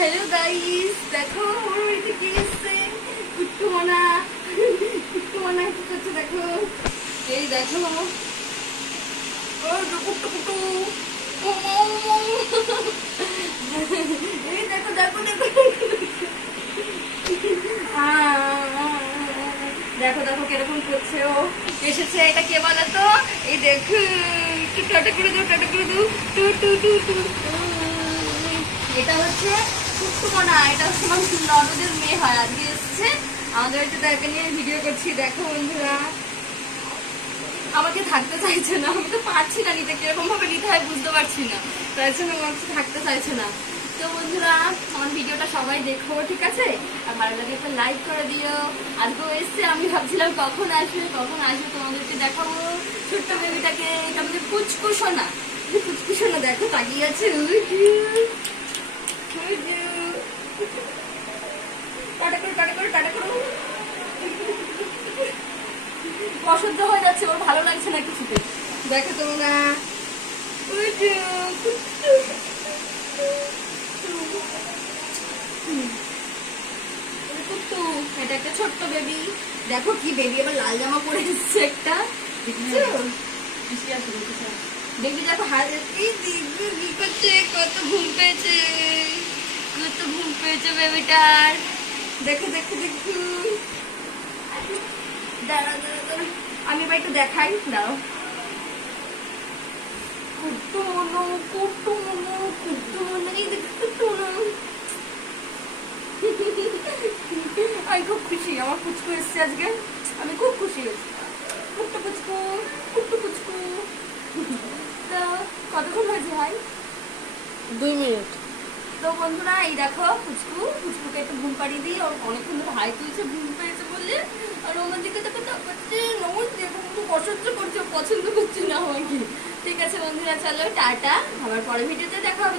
Hello guys, দেখো আমার বাড়িতে কে এসছে। কুট্টু মনা, কুট্টু মনা কি করছে দেখো। এই দেখো ও কুট্টু কুট্টু, এই দেখো দেখো দেখো দেখো দেখো কিরকম করছে ও। এসেছে, এটা কে বলো তো? এই দেখো, একটু টাটা করে দাও, টাটা করে দাও, টু টু টু টু। এটা হচ্ছে কুট্টুমনা, এটা হচ্ছে আমার ননদের মেয়ে হয়, আজকে এসছে আমাদের বাড়িতে, তাকে নিয়ে ভিডিও করছি। দেখো বন্ধুরা, আমাকে থাকতে চাইছে না, আমি তো পারছি না নিতে, কিরকম ভাবে নিতে হয় বুঝতে পারছি না, তাই জন্য আমাকে থাকতে চাইছে না। তো বন্ধুরা, আমার ভিডিওটা সবাই দেখো, ঠিক আছে? আর ভালো লাগে একটা লাইক করে দিও। আজকেও এসছে, আমি ভাবছিলাম কখন আসবে তোমাদেরকে দেখাবো ছোট্ট বেবিটাকে। এটা আমাদের পুচকুসোনা, পুচকুসোনা দেখো তাকিয়ে আছে। অসহ্য হয়ে যাচ্ছে, ওর ভালো লাগছে না কিছুতে। দেখো তোমরা, এটা একটা ছোট্ট বেবি। দেখো কি বেবি, আবার লাল জামা পরে এসছে একটা, দেখছো? বেবি দেখো কি করছে, কত ঘুম পেয়েছে, কত ঘুম পেয়েছে বেবিটার। দেখো দেখো দেখো, দাঁড়াও দাঁড়াও দাঁড়াও, আমি এবার একটু দেখাই, দাঁড়াও। কুট্টু মনো, কুট্টু মনো, কুট্টু মনো, এই দেখো কুট্টু মনো। আমি খুব খুশি, আমার পুচকু এসছে আজকে, আমি খুব খুশি হয়েছি। কুট্টু পুচকু, কুট্টু পুচকু। তো কতক্ষণ হয়েছে ভাই? 2 মিনিট। তো বন্ধুরা, এই দেখো পুচকুকে একটু ঘুম পাড়িয়ে দিই, ওর অনেকক্ষণ ধরে হাই তুলছে ঘুম পেয়েছে বললে। আর আমার দিকে দেখো তাকাচ্ছে, নমন দেখো খুব অসহ্য করছে, পছন্দ করছে না আমাকে। ঠিক আছে বন্ধুরা, চলো টাটা, আবার পরে ভিডিওতে দেখা হবে।